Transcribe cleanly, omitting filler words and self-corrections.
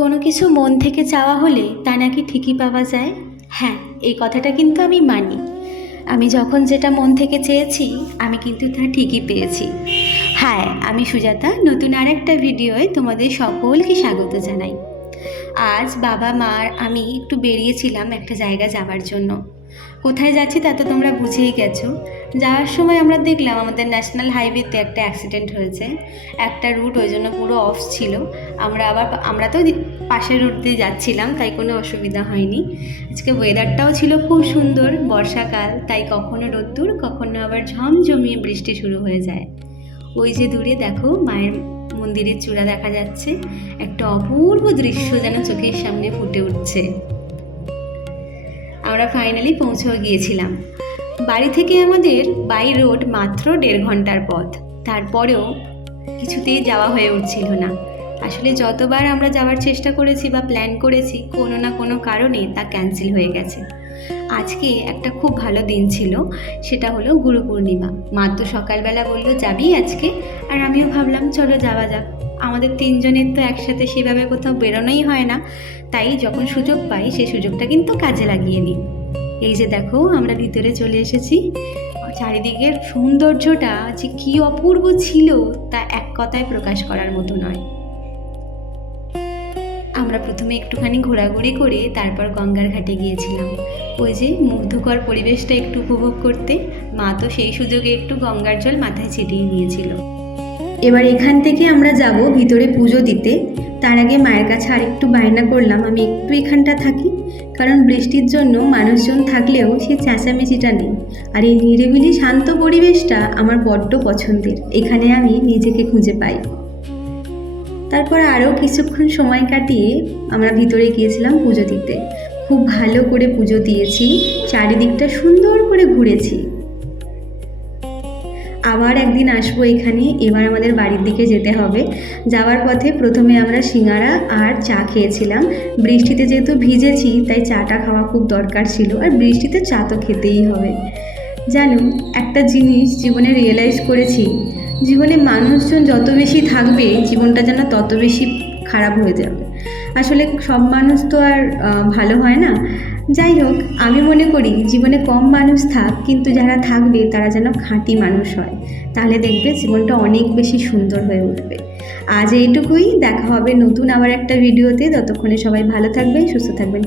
কোনো কিছু মন থেকে চাওয়া হলে তা নাকি ঠিকই পাওয়া যায়। হ্যাঁ, এই কথাটা কিন্তু আমি মানি। আমি যখন যেটা মন থেকে চেয়েছি আমি কিন্তু তা ঠিকই পেয়েছি। হ্যাঁ, আমি সুজাতা নতুন আর একটা ভিডিওয় তোমাদের সকলকে স্বাগত জানাই। আজ বাবা মার আমি একটু বেরিয়েছিলাম একটা জায়গা যাওয়ার জন্য। কোথায় যাচ্ছি তা তো তোমরা বুঝেই গেছো। যাওয়ার সময় আমরা দেখলাম আমাদের ন্যাশনাল হাইওয়েতে একটা অ্যাক্সিডেন্ট হয়েছে। একটা রুট ওই জন্য পুরো অফ ছিল। আমরা তো পাশের রুট দিয়ে যাচ্ছিলাম, তাই কোনো অসুবিধা হয়নি। আজকে ওয়েদারটাও ছিল খুব সুন্দর, বর্ষাকাল, তাই কখনো রোদ্দুর কখনো আবার ঝমঝমিয়ে বৃষ্টি শুরু হয়ে যায়। ওই যে দূরে দেখো মায়ের মন্দিরের চূড়া দেখা যাচ্ছে, একটা অপূর্ব দৃশ্য যেন চোখের সামনে ফুটে উঠছে। আমরা ফাইনালি পৌঁছেও গিয়েছিলাম। বাড়ি থেকে আমাদের বাই রোড মাত্র 1.5 ঘন্টার পথ, তারপরেও কিছুতেই যাওয়া হয়ে উঠছিল না। আসলে যতবার আমরা যাওয়ার চেষ্টা করেছি বা প্ল্যান করেছি, কোনো না কোনো কারণে তা ক্যান্সেল হয়ে গেছে। আজকে একটা খুব ভালো দিন ছিল, সেটা হলো গুরু পূর্ণিমা। মা তো সকালবেলা বললো যাবি আজকে, আর আমিও ভাবলাম চলো যাওয়া যাক। আমাদের 3 জনের তো একসাথে সেভাবে কোথাও বেরোনোই হয় না, তাই যখন সুযোগ পাই সেই সুযোগটা কিন্তু কাজে লাগিয়ে নিই। এই যে দেখো আমরা ভিতরে চলে এসেছি। চারিদিকের সৌন্দর্যটা যে কী অপূর্ব ছিল তা এক কথায় প্রকাশ করার মতো নয়। আমরা প্রথমে একটুখানি ঘোরাঘুরি করে তারপর গঙ্গার ঘাটে গিয়েছিলাম, ওই যে মুগ্ধকর পরিবেশটা একটু উপভোগ করতে। মা তো সেই সুযোগে একটু গঙ্গার জল মাথায় ছিটিয়ে নিয়েছিল। এবার এখান থেকে আমরা যাব ভিতরে পুজো দিতে। তার আগে মায়ের কাছে আরেকটু বায়না করলাম আমি একটু এখানটা থাকি, কারণ বৃষ্টির জন্য মানুষজন থাকলেও সেই চেঁচামেচিটা নেই। আর এই নিরিবিলি শান্ত পরিবেশটা আমার বড্ড পছন্দের, এখানে আমি নিজেকে খুঁজে পাই। তারপর আরও কিছুক্ষণ সময় কাটিয়ে আমরা ভিতরে গিয়েছিলাম পুজো দিতে। খুব ভালো করে পুজো দিয়েছি, চারিদিকটা সুন্দর করে ঘুরেছি। আবার একদিন আসবো এখানে। এবার আমাদের বাড়ির দিকে যেতে হবে। যাওয়ার পথে প্রথমে আমরা সিঙ্গারা আর চা খেয়েছিলাম। বৃষ্টিতে যেহেতু ভিজেছি তাই চাটা খাওয়া খুব দরকার ছিল, আর বৃষ্টিতে চা তো খেতেই হবে। জানো, একটা জিনিস জীবনে রিয়েলাইজ করেছি, জীবনে মানুষজন যত বেশি থাকবে জীবনটা যেন তত বেশি খারাপ হয়ে যাবে। আসলে সব মানুষ তো আর ভালো হয় না। যাই হোক, আমি মনে করি জীবনে কম মানুষ থাক, কিন্তু যারা থাকবে তারা যেন খাঁটি মানুষ হয়, তাহলে দেখবে জীবনটা অনেক বেশি সুন্দর হয়ে উঠবে। আজ এইটুকুই, দেখা হবে নতুন আবার একটা ভিডিওতে। ততক্ষণে সবাই ভালো থাকবেন, সুস্থ থাকবেন।